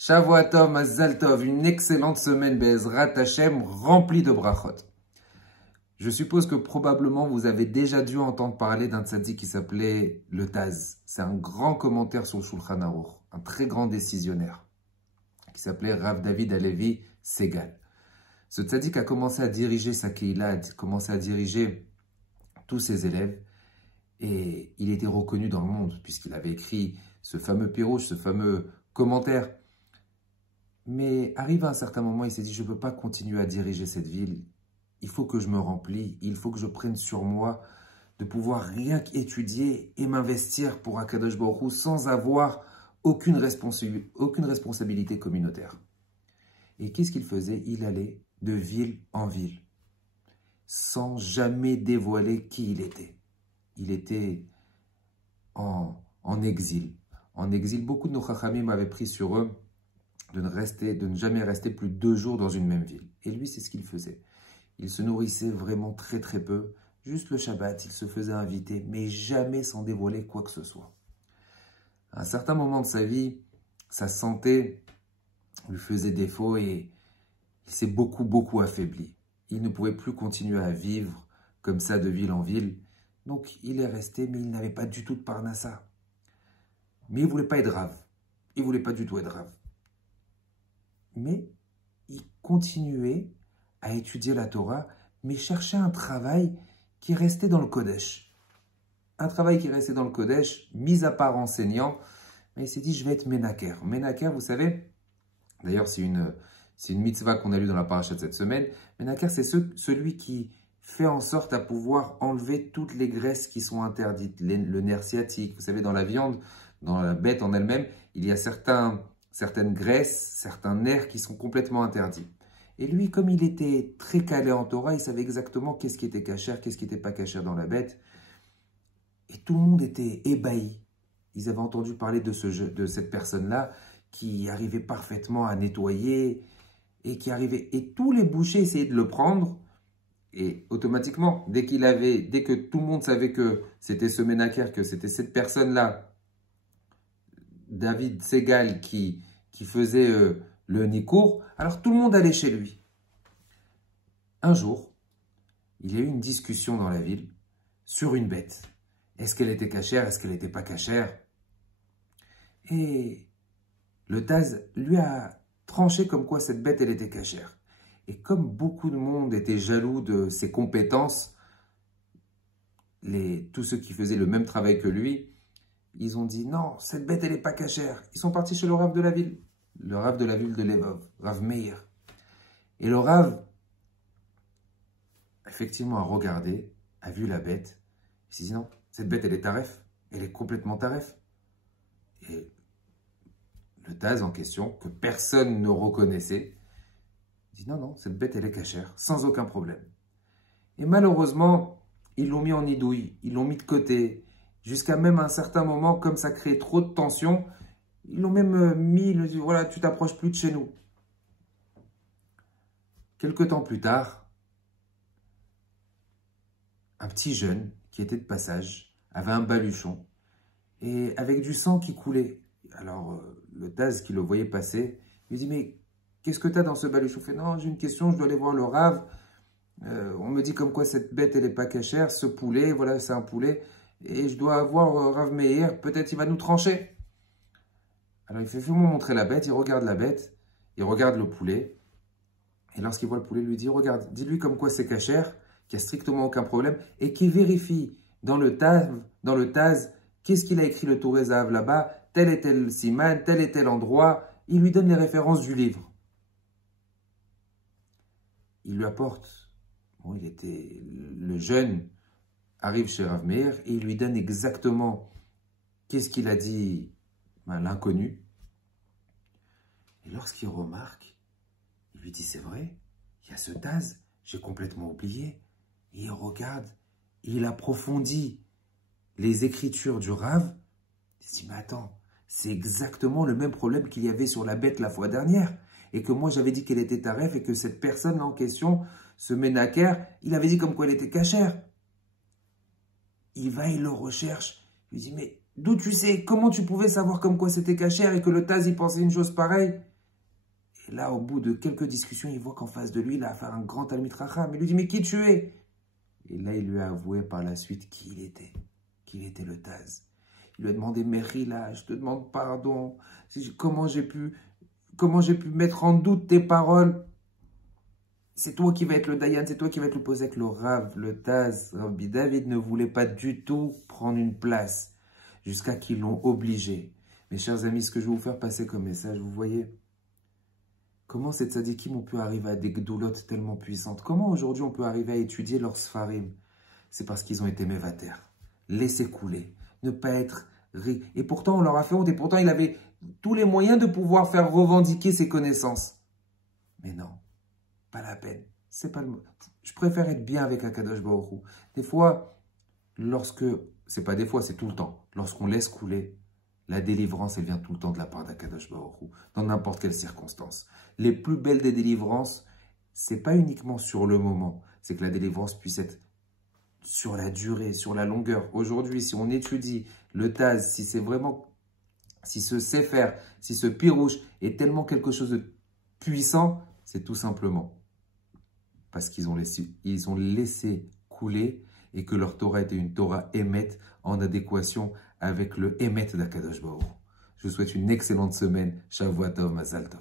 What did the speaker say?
Shavua Tov, Mazal Tov, une excellente semaine Be'ezrat Hashem remplie de brachot. Je suppose que probablement vous avez déjà dû entendre parler d'un tzaddik qui s'appelait le Taz. C'est un grand commentaire sur le Shulchan Aruch, un très grand décisionnaire, qui s'appelait Rav David Halevi Segal. Ce tzaddik a commencé à diriger sa keila, a commencé à diriger tous ses élèves, et il était reconnu dans le monde, puisqu'il avait écrit ce fameux pirouche, ce fameux commentaire. Mais arrivé à un certain moment, il s'est dit, je ne peux pas continuer à diriger cette ville. Il faut que je me remplis, il faut que je prenne sur moi de pouvoir rien qu'étudier et m'investir pour Akadosh Baruch Hu sans avoir aucune responsabilité communautaire. Et qu'est-ce qu'il faisait? Il allait de ville en ville, sans jamais dévoiler qui il était. Il était en exil. En exil, beaucoup de nos chachamim avaient pris sur eux de ne jamais rester plus de 2 jours dans une même ville. Et lui, c'est ce qu'il faisait. Il se nourrissait vraiment très très peu. Juste le Shabbat, il se faisait inviter, mais jamais sans dévoiler quoi que ce soit. À un certain moment de sa vie, sa santé lui faisait défaut et il s'est beaucoup affaibli. Il ne pouvait plus continuer à vivre comme ça de ville en ville. Donc il est resté, mais il n'avait pas du tout de parnassa. Mais il ne voulait pas être rave. Il ne voulait pas du tout être rave. Mais il continuait à étudier la Torah, mais cherchait un travail qui restait dans le Kodesh. Un travail qui restait dans le Kodesh, mis à part enseignant, mais il s'est dit, je vais être Menaker. Menaker, vous savez, d'ailleurs c'est une mitzvah qu'on a lue dans la paracha de cette semaine. Menaker, c'est celui qui fait en sorte à pouvoir enlever toutes les graisses qui sont interdites. Le nerf sciatique, vous savez, dans la viande, dans la bête en elle-même, il y a certaines graisses, certains nerfs qui sont complètement interdits. Et lui, comme il était très calé en Torah, il savait exactement qu'est-ce qui était cachère, qu'est-ce qui n'était pas cachère dans la bête. Et tout le monde était ébahi. Ils avaient entendu parler de cette personne-là qui arrivait parfaitement à nettoyer et et tous les bouchers essayaient de le prendre. Et automatiquement, dès que tout le monde savait que c'était ce Menaker, que c'était cette personne-là, David Segal, qui faisait le Nikour, alors tout le monde allait chez lui. Un jour, il y a eu une discussion dans la ville sur une bête. Est-ce qu'elle était cachère? Est-ce qu'elle n'était pas cachère? Et le Taz lui a tranché comme quoi cette bête, elle était cachère. Et comme beaucoup de monde était jaloux de ses compétences, tous ceux qui faisaient le même travail que lui, ils ont dit non, cette bête, elle n'est pas cachère. Ils sont partis chez le Rav de la ville. Le Rav de la ville de Levov, Rav Meir. Et le Rav, effectivement, a regardé, a vu la bête. Il s'est dit non, cette bête, elle est taref. Elle est complètement taref. Et le Taz en question, que personne ne reconnaissait, dit non, cette bête, elle est cachère, sans aucun problème. Et malheureusement, ils l'ont mis en idouille, ils l'ont mis de côté, jusqu'à même un certain moment, comme ça créait trop de tension, ils l'ont même mis, voilà, tu t'approches plus de chez nous. Quelque temps plus tard, un petit jeune qui était de passage avait un baluchon et avec du sang qui coulait. Alors le Taz qui le voyait passer, lui dit mais qu'est-ce que tu as dans ce baluchon? Il fait non, j'ai une question, je dois aller voir le Rav. On me dit comme quoi cette bête elle n'est pas cachère, ce poulet, voilà c'est un poulet et je dois voir Rav Meir, peut-être il va nous trancher. Alors il fait, fais-moi montrer la bête, il regarde la bête, il regarde le poulet, et lorsqu'il voit le poulet, il lui dit, regarde, dis-lui comme quoi c'est cachère, qu'il n'y a strictement aucun problème, et qu'il vérifie dans le Taz, qu'est-ce qu'il a écrit le Tourezav là-bas, tel et tel siman, tel et tel endroit, il lui donne les références du livre. Il lui apporte, le jeune arrive chez Rav Meir, et il lui donne exactement qu'est-ce qu'il a dit, l'inconnu. Et lorsqu'il remarque, il lui dit, c'est vrai, il y a ce Taz, j'ai complètement oublié. Et il regarde, et il approfondit les écritures du Rav. Il se dit, mais attends, c'est exactement le même problème qu'il y avait sur la bête la fois dernière. Et que moi, j'avais dit qu'elle était taref et que cette personne en question, ce Menaker, il avait dit comme quoi elle était cachère. Il va, il le recherche. Il lui dit, mais d'où tu sais? Comment tu pouvais savoir comme quoi c'était cachère et que le Taz, il pensait une chose pareille? Et là, au bout de quelques discussions, il voit qu'en face de lui, il a affaire à un grand Talmid Chacham. Il lui dit, mais qui tu es? Et là, il lui a avoué par la suite qui il était. Qu'il était le Taz. Il lui a demandé, Mechila, je te demande pardon. Comment j'ai pu mettre en doute tes paroles? C'est toi qui vas être le Dayan, c'est toi qui vas être le Posek, le Rav, le Taz. Rabbi David ne voulait pas du tout prendre une place jusqu'à qu'ils l'ont obligé. Mes chers amis, ce que je vais vous faire passer comme message, vous voyez comment ces tzadikim ont pu arriver à des gdoulottes tellement puissantes? Comment aujourd'hui on peut arriver à étudier leurs sfarim? C'est parce qu'ils ont été mévater, laisser couler, ne pas être ri. Et pourtant on leur a fait honte, et pourtant il avait tous les moyens de pouvoir faire revendiquer ses connaissances. Mais non. Pas la peine. C'est pas le... Je préfère être bien avec Akadosh Baruch Hu. Des fois, c'est pas des fois, c'est tout le temps. Lorsqu'on laisse couler, la délivrance, elle vient tout le temps de la part d'Akadosh Baruch Hu, dans n'importe quelle circonstance. Les plus belles des délivrances, c'est pas uniquement sur le moment, c'est que la délivrance puisse être sur la durée, sur la longueur. Aujourd'hui, si on étudie le Taz, si c'est vraiment, si ce Sefer, si ce Pirouche est tellement quelque chose de puissant, c'est tout simplement parce qu'ils ont laissé couler et que leur Torah était une Torah Emet en adéquation avec le Emet d'Akadosh Baruch Hu. Je vous souhaite une excellente semaine. Shavua Tov, Mazal Tov.